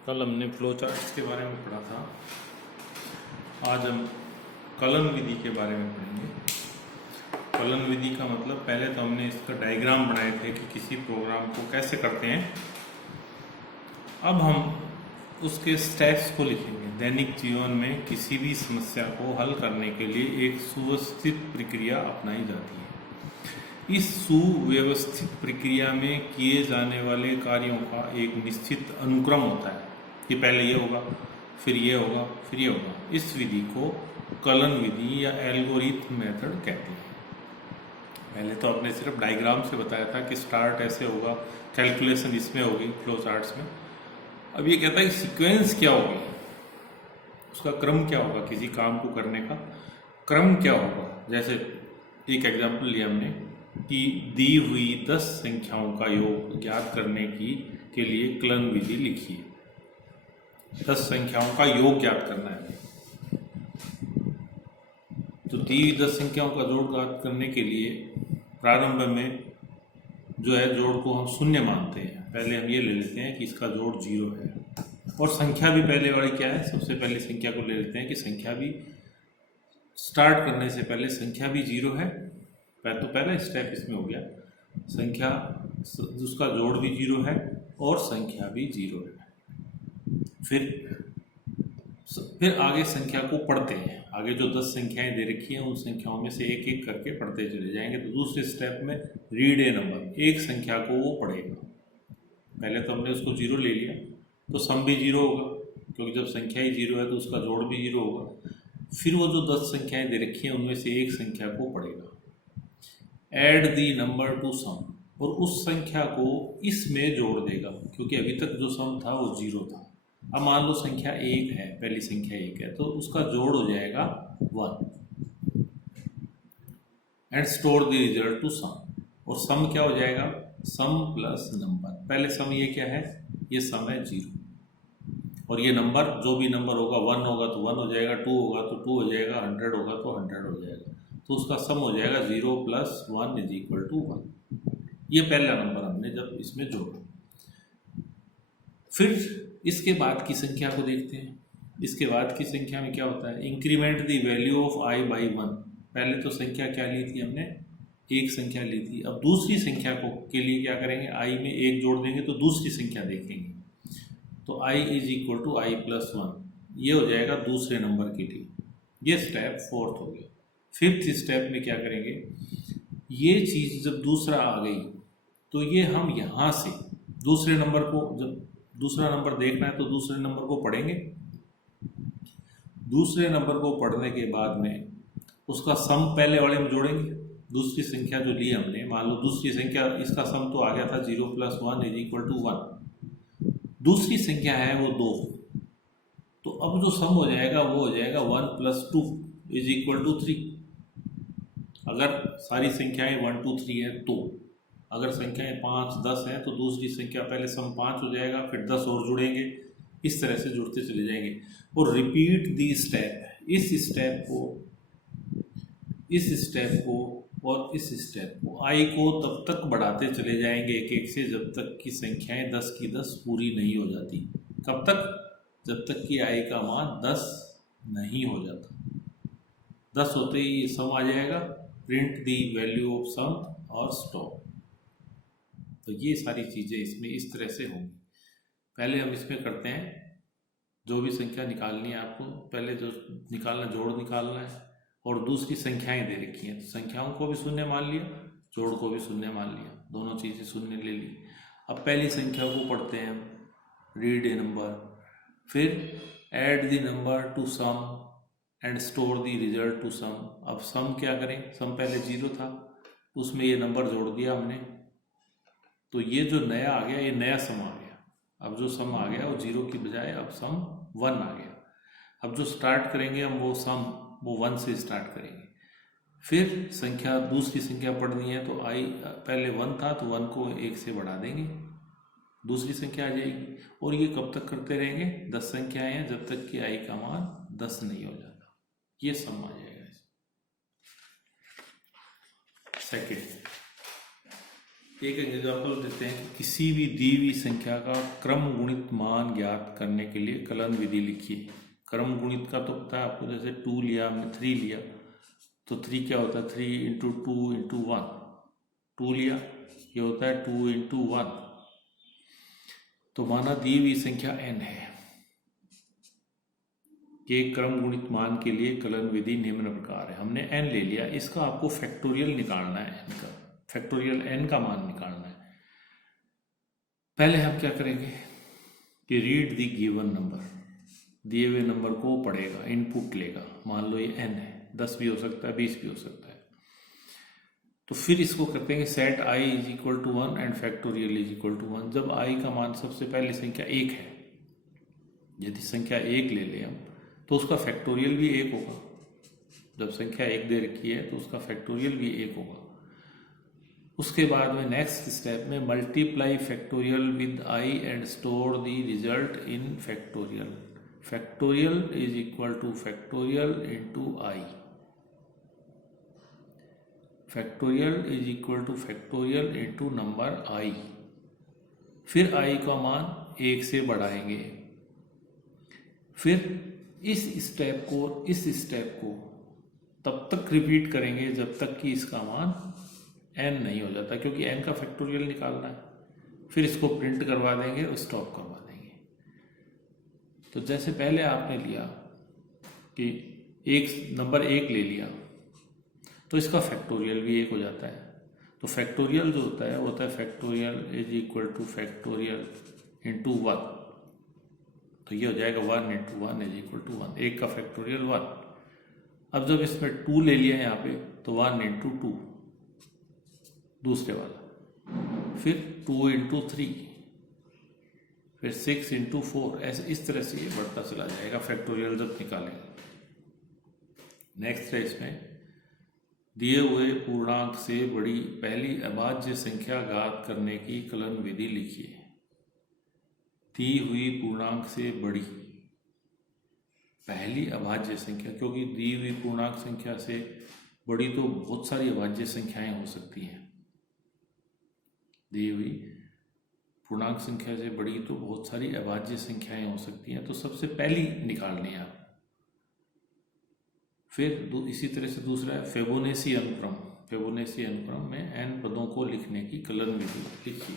कल हमने flow charts के बारे में पढ़ा था। आज हम कलन विधि के बारे में पढ़ेंगे। कलन विधि का मतलब पहले तो हमने इसका डायग्राम बनाए थे कि किसी प्रोग्राम को कैसे करते हैं। अब हम उसके स्टेप्स को लिखेंगे। दैनिक जीवन में किसी भी समस्या को हल करने के लिए एक सुव्यवस्थित प्रक्रिया अपनाई जाती है। इस सुव्यवस्थित प्रक्रिया में किए जाने वाले कार्यों का एक निश्चित अनुक्रम होता है कि पहले ये होगा, फिर ये होगा, फिर ये होगा। इस विधि को कलन विधि या एल्गोरिथम मेथड कहते हैं। पहले तो आपने सिर्फ डायग्राम से बताया था कि स्टार्ट ऐसे होगा, कैलकुलेशन इसमें होगी फ्लो चार्ट्स में। अब ये कहता है कि सीक्वेंस क्या होगी, उसका क्रम क्या होगा, किसी काम को करने का क्रम क्या होगा। जैसे एक एग्जाम्पल लिया हमने कि दी हुई 10 संख्याओं का योग ज्ञात करने के लिए कलन विधि लिखिए। 10 संख्याओं का योग ज्ञात करना है। तो दी हुई 10 संख्याओं का जोड़ ज्ञात करने के लिए प्रारंभ में जो है जोड़ को हम शून्य मानते हैं। पहले हम ये ले लेते हैं कि इसका जोड़ 0 है। और संख्या भी पहले वाली क्या है, सबसे पहले संख्या को ले लेते हैं कि संख्या भी स्टार्ट करने से पहले संख्या भी 0 है। तो पहला स्टेप इसमें हो गया, संख्या उसका जोड़ भी 0 है और संख्या भी 0 है। फिर आगे संख्या को पढ़ते हैं। आगे जो 10 संख्याएं दे रखी हैं उन संख्याओं में से एक एक करके पढ़ते चले जाएंगे। तो दूसरे स्टेप में रीड ए नंबर, एक संख्या को वो पढ़ेगा। पहले तो हमने उसको 0 ले लिया, तो सम भी 0 होगा, क्योंकि जब संख्या ही 0 है तो उसका जोड़ भी 0 होगा। फिर वो जो 10 संख्याएं दे रखी हैं उनमें से एक संख्या को पढ़ेगा। Add the number to sum, और उस संख्या को इसमें जोड़ देगा, क्योंकि अभी तक जो सम था वो 0 था। अब मान लो संख्या 1 है, पहली संख्या 1 है, तो उसका जोड़ हो जाएगा 1। And store the result to sum, और सम क्या हो जाएगा, सम प्लस नंबर। पहले सम ये क्या है, ये सम है 0, और ये नंबर जो भी नंबर होगा, 1 होगा तो 1 हो जाएगा, 2 होगा तो 2 हो जाएगा, 100 होगा तो 100 हो जाएगा। तो उसका सम हो जाएगा 0 + 1 = 1। ये पहला नंबर हमने जब इसमें जोड़ा। फिर इसके बाद की संख्या को देखते हैं। इसके बाद की संख्या में क्या होता है, increment the value of i by 1। पहले तो संख्या क्या ली थी हमने, एक संख्या ली थी। अब दूसरी संख्या को के लिए क्या करेंगे, i में 1 जोड़ देंगे तो दूसरी संख्या देखेंगे। तो i = i + 1, ये हो जाएगा दूसरे नंबर के लिए। ये स्टेप 4th हो गया। 5th स्टेप में क्या करेंगे, ये चीज़ जब दूसरा आ गई तो ये हम यहाँ से दूसरे नंबर को, जब दूसरा नंबर देखना है तो दूसरे नंबर को पढ़ेंगे। दूसरे नंबर को पढ़ने के बाद में उसका सम पहले वाले में जोड़ेंगे। दूसरी संख्या जो ली हमने, मान लो दूसरी संख्या, इसका सम तो आ गया था 0 + 1 = 1। दूसरी संख्या है वो 2, तो अब जो सम हो जाएगा वो हो जाएगा 1 + 2 = 3। अगर सारी संख्याएं 1 2 3 है, तो अगर संख्याएं 5 10 हैं तो दूसरी संख्या पहले सम 5 हो जाएगा, फिर 10 और जुड़ेंगे। इस तरह से जुड़ते चले जाएंगे। और रिपीट दी स्टेप, इस स्टेप को और इस स्टेप को, i को तब तक बढ़ाते चले जाएंगे एक एक से जब तक कि संख्याएं 10 की 10 पूरी नहीं हो जाती। कब तक, जब तक कि i का मान 10 नहीं हो जाता। 10 होते ही सम आ जाएगा, print the value of some और स्टॉप। तो ये सारी चीज़ें इसमें इस तरह से होंगी। पहले हम इसमें करते हैं, जो भी संख्या निकालनी है आपको, पहले जो निकालना, जोड़ निकालना है, और दूसरी संख्याएं दे रखी हैं, संख्याओं को भी शून्य मान लिया, जोड़ को भी शून्य मान लिया, दोनों चीज़ें शून्य ले ली। अब पहली संख्या को पढ़ते हैं हम, रीड ए नंबर, फिर add the number to sum and store the result to sum. अब सम क्या करें, सम पहले 0 था, उसमें ये नंबर जोड़ दिया हमने, तो ये जो नया आ गया, ये नया सम आ गया। अब जो सम आ गया वो 0 की बजाय अब सम 1 आ गया। अब जो स्टार्ट करेंगे हम वो सम, वो 1 से स्टार्ट करेंगे। फिर संख्या, दूसरी संख्या पढ़नी है तो i पहले 1 था तो 1 को 1 से बढ़ा देंगे, दूसरी संख्या आ जाएगी। और ये कब तक करते रहेंगे, 10 संख्याएं हैं, जब तक कि i का मान 10 नहीं हो जाता। ये सम आ जाएगा। सेकेंड, एक एग्जाम्पल देते हैं कि किसी भी दी हुई संख्या का क्रम गुणित मान ज्ञात करने के लिए कलन विधि लिखिए। क्रम गुणित का तो पता है आपको, जैसे 2 लिया हमने, 3 लिया, तो 3 क्या होता है, 3 इंटू 2 इंटू 1, 2 लिया, ये होता है 2 इंटू 1। तो माना दी हुई संख्या n है, कि क्रम गुणित मान के लिए कलन विधि निम्न प्रकार है। हमने n ले लिया, इसका आपको फैक्टोरियल निकालना है, n का फैक्टोरियल n का मान निकालना है। पहले हम क्या करेंगे कि रीड द गिवन नंबर, दिए हुए नंबर को पढ़ेगा, इनपुट लेगा। मान लो ये n है, 10 भी हो सकता है, 20 भी हो सकता है। तो फिर इसको करते हैं set i is equal to 1 and factorial is equal to 1। जब i का मान सबसे पहले संख्या 1 है, यदि संख्या 1 ले लें हम, तो उसका फैक्टोरियल भी 1 होगा। जब संख्या 1 दे रखी है तो उसका फैक्टोरियल भी 1 होगा। उसके बाद में नेक्स्ट स्टेप में multiply factorial with i and store the result in factorial. Factorial is equal two factorial into I, factorial is equal two factorial into number i। फिर i का मान 1 से बढ़ाएंगे। फिर इस स्टेप को तब तक रिपीट करेंगे जब तक कि इसका मान n नहीं हो जाता, क्योंकि n का फैक्टोरियल निकालना है। फिर इसको प्रिंट करवा देंगे और स्टॉप करवा देंगे। तो जैसे पहले आपने लिया कि नंबर 1 ले लिया, तो इसका फैक्टोरियल भी 1 हो जाता है। तो फैक्टोरियल जो होता है वो होता है factorial is equal two factorial into 1। तो ये हो जाएगा 1 इंटू 1 इज इक्वल टू 1, 1 का फैक्टोरियल 1। अब जब इसमें 2 ले लिया यहाँ पे, तो 1 इंटू 2 दूसरे वाला, फिर 2 इंटू 3, फिर 6 इंटू 4, ऐसे इस तरह से ये बढ़ता चला जाएगा फैक्टोरियल जब निकालेंगे। नेक्स्ट है इसमें दिए हुए पूर्णांक से बड़ी पहली अभाज्य संख्या ज्ञात करने की कलन विधि लिखिए। दी हुई पूर्णांक से बड़ी पहली अभाज्य संख्या, क्योंकि दी हुई पूर्णांक संख्या से बड़ी तो बहुत सारी अभाज्य संख्याएं हो सकती हैं। दी हुई पूर्णांक संख्या से बड़ी तो बहुत सारी अभाज्य संख्याएं हो सकती हैं, तो सबसे पहली निकालनी है आप। फिर इसी तरह से दूसरा है फिबोनाची अनुक्रम। फिबोनाची अनुक्रम में n पदों को लिखने की कलन विधि लिखिए।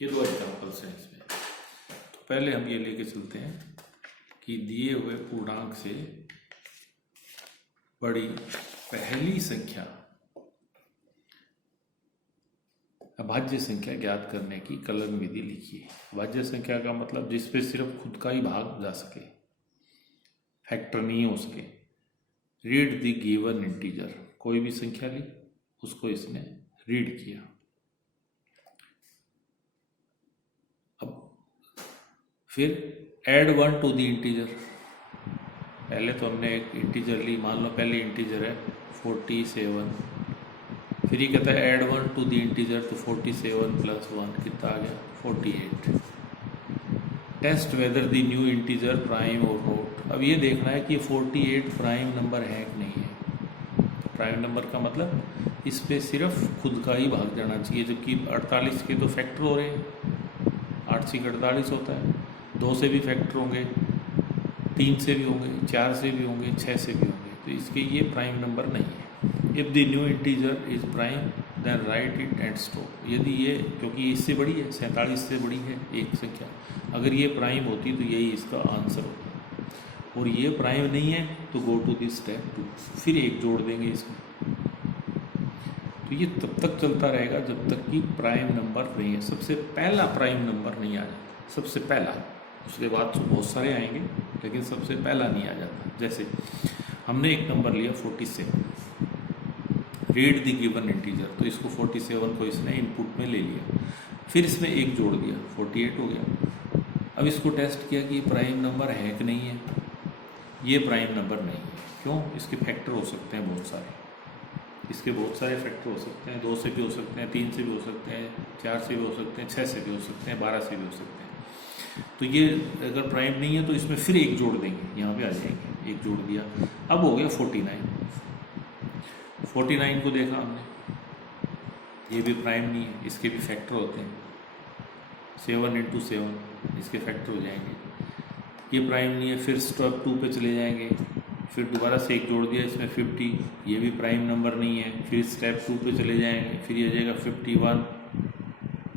ये 2 एग्जाम्पल्स हैं इसमें। तो पहले हम ये लेके चलते हैं कि दिए हुए पूर्णांक से बड़ी पहली संख्या अभाज्य संख्या ज्ञात करने की कलन विधि लिखिए। अभाज्य संख्या का मतलब जिस पे सिर्फ खुद का ही भाग जा सके, फैक्टर नहीं हो सके। रीड द गिवन इंटीजर, कोई भी संख्या ली, उसको इसने रीड किया। अब फिर ऐड 1 टू द इंटीजर। पहले तो हमने एक इंटीजर ली, मान लो पहले इंटीजर है 47। फिर ये कहता है ऐड 1 टू द इंटीजर, तो 47 प्लस 1 कितना आ गया, 48। Test whether the new integer prime or not. अब ये देखना है कि 48 प्राइम नंबर है कि नहीं है। तो प्राइम नंबर का मतलब इस पे सिर्फ खुद का ही भाग जाना चाहिए, जबकि 48 के तो फैक्टर हो रहे हैं। 8 से 48 होता है, 2 से भी फैक्टर होंगे, 3 से भी होंगे, 4 से भी होंगे, 6 से भी होंगे। तो इसके ये प्राइम नंबर नहीं है। If the new integer is prime then write it and stop. यदि ये, क्योंकि इससे बड़ी है, 47 से बड़ी है एक संख्या, अगर ये प्राइम होती तो यही इसका आंसर होता। और ये प्राइम नहीं है तो गो टू दिस स्टेप 2, फिर 1 जोड़ देंगे इसमें। तो ये तब तक चलता रहेगा जब तक कि प्राइम नंबर नहीं है, सबसे पहला प्राइम नंबर नहीं आ जाता, सबसे पहला। उसके बाद तो बहुत सारे आएंगे लेकिन सबसे पहला नहीं आ जाता। जैसे हमने एक नंबर लिया 47, रीड द गिवन इंटीजर, तो इसको 47 को इसने इनपुट में ले लिया, फिर इसमें 1 जोड़ दिया, 48 हो गया। अब इसको टेस्ट किया कि ये प्राइम नंबर है कि नहीं है। ये प्राइम नंबर नहीं है। क्यों? इसके फैक्टर हो सकते हैं बहुत सारे, इसके बहुत सारे फैक्टर हो सकते हैं। 2 से भी हो सकते हैं, 3 से भी हो सकते हैं, 4 से भी हो सकते हैं, 6 से भी हो सकते हैं, 12 से भी हो सकते हैं। तो ये अगर प्राइम नहीं है तो इसमें फिर 1 जोड़ देंगे, यहाँ पे आ जाएंगे, 1 जोड़ दिया, अब हो गया 49। 49 को देखा हमने, ये भी प्राइम नहीं है, इसके भी फैक्टर होते हैं, 7 इंटू 7 इसके फैक्टर हो जाएंगे। ये प्राइम नहीं है, फिर स्टेप 2 पे चले जाएंगे, फिर दोबारा से एक जोड़ दिया इसमें 50, ये भी प्राइम नंबर नहीं है, फिर स्टेप 2 पे चले जाएंगे, फिर ये आ जाएगा 51,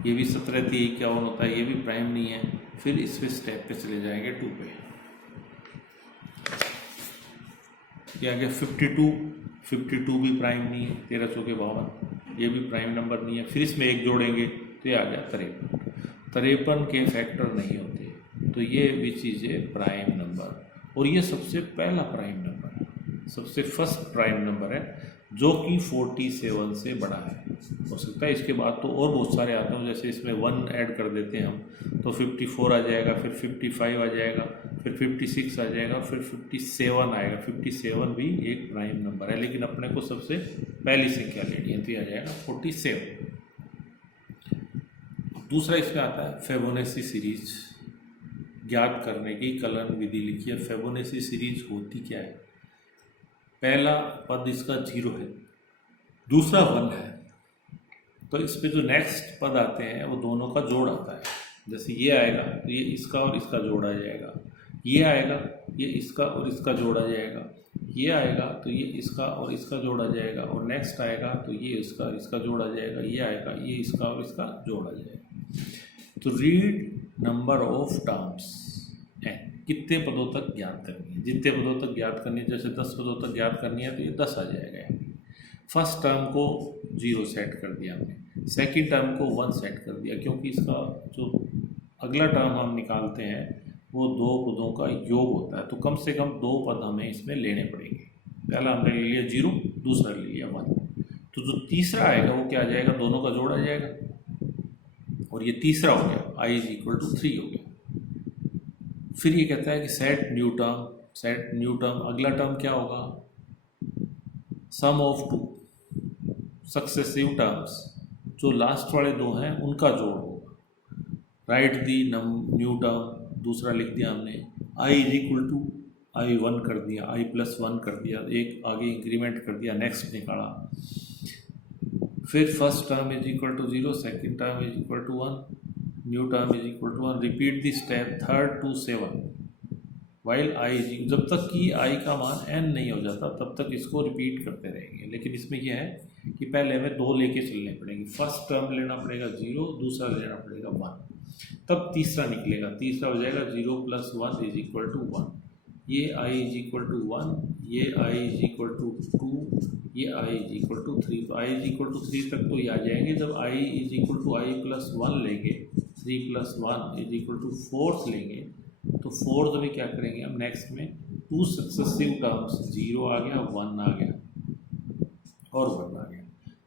ये भी 17 थी 51 होता है, ये भी प्राइम नहीं है, फिर इस पे स्टेप पे चले जाएंगे 2 पे, ये आ गया 52 भी प्राइम नहीं है, 13 चौके 52, ये भी प्राइम नंबर नहीं है, फिर इसमें एक जोड़ेंगे तो ये आ गया 53 के फैक्टर नहीं होते, तो ये भी चीज़ें प्राइम नंबर, और ये सबसे पहला प्राइम नंबर है, सबसे फर्स्ट प्राइम नंबर है जो कि 47 से बड़ा है। हो सकता है इसके बाद तो और बहुत सारे आते हैं, जैसे इसमें 1 ऐड कर देते हैं हम तो 54 आ जाएगा, फिर 55 आ जाएगा, फिर 56 आ जाएगा, फिर 57 आएगा। 57 भी एक प्राइम नंबर है, लेकिन अपने को सबसे पहली संख्या लेनी है तो ये आ जाएगा 47। दूसरा इसमें आता है फिबोनाची सीरीज ज्ञात करने की कलन विधि लिखी है। फिबोनाची सीरीज होती क्या है? पहला पद इसका 0 है, दूसरा 1 है, तो इस पे जो नेक्स्ट पद आते हैं वो दोनों का जोड़ आता है। जैसे ये आएगा तो ये इसका और इसका जोड़ आ जाएगा, ये आएगा ये इसका और इसका जोड़ आ जाएगा, ये आएगा तो ये इसका और इसका जोड़ आ जाएगा, और नेक्स्ट आएगा तो ये इसका इसका जोड़ आ जाएगा, ये आएगा ये इसका और इसका जोड़ आ जाएगा। तो रीड नंबर ऑफ टर्म्स है, कितने पदों तक ज्ञात करनी है, जितने पदों तक ज्ञात करनी है, जैसे 10 पदों तक ज्ञात करनी है तो ये 10 आ जाएगा। फर्स्ट टर्म को 0 सेट कर दिया हमने, सेकंड टर्म को 1 सेट कर दिया, क्योंकि इसका जो अगला टर्म हम निकालते हैं वो 2 पदों का योग होता है, तो कम से कम 2 पद हमें इसमें लेने पड़ेंगे। पहला हमने ले लिया 0, दूसरा ले लिया 1, तो जो तीसरा आएगा वो क्या आ जाएगा, दोनों का जोड़ आ जाएगा, और ये तीसरा हो गया, i = 3 हो गया। फिर ये कहता है कि सेट न्यू टर्म, अगला टर्म क्या होगा, सम ऑफ 2 सक्सेसिव टर्म्स, जो लास्ट वाले 2 हैं उनका जोड़ होगा। राइट दी न्यू टर्म, दूसरा लिख दिया हमने, i = i1 कर दिया, i+1 कर दिया, एक आगे इंक्रीमेंट कर दिया, नेक्स्ट निकाला। फिर first term = 0, second term = 1, new term = 1, repeat the step 3 to 7 while i, जब तक कि i का मान n नहीं हो जाता तब तक इसको रिपीट करते रहेंगे। लेकिन इसमें यह है कि पहले हमें 2 लेके चलने पड़ेंगे, फर्स्ट टर्म लेना पड़ेगा 0, दूसरा लेना पड़ेगा 1, तब तीसरा निकलेगा, तीसरा हो जाएगा 0 + 1 = 1, ये i = 1, ये i = 2, ये i = 3, तो i = 3 तक तो ये आ जाएंगे। जब i = i+1 लेंगे, 3 + 1 = 4 लेंगे, तो 4 में क्या करेंगे हम, नेक्स्ट में 2 सक्सेसिव टर्म्स, 0 आ गया, 1 आ गया और 1 आ गया,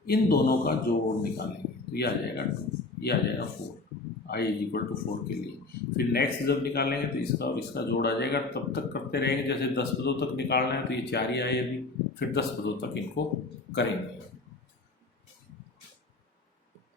इन दोनों का जोड़ निकालेंगे तो ये आ जाएगा 2, ये आ जाएगा 4, i = 4 के लिए। फिर नेक्स्ट जब निकालेंगे तो इसका और इसका जोड़ आ जाएगा, तब तक करते रहेंगे। जैसे 10 पदों तक निकालना है तो ये 4 ही आए अभी, फिर 10 पदों तक इनको करेंगे।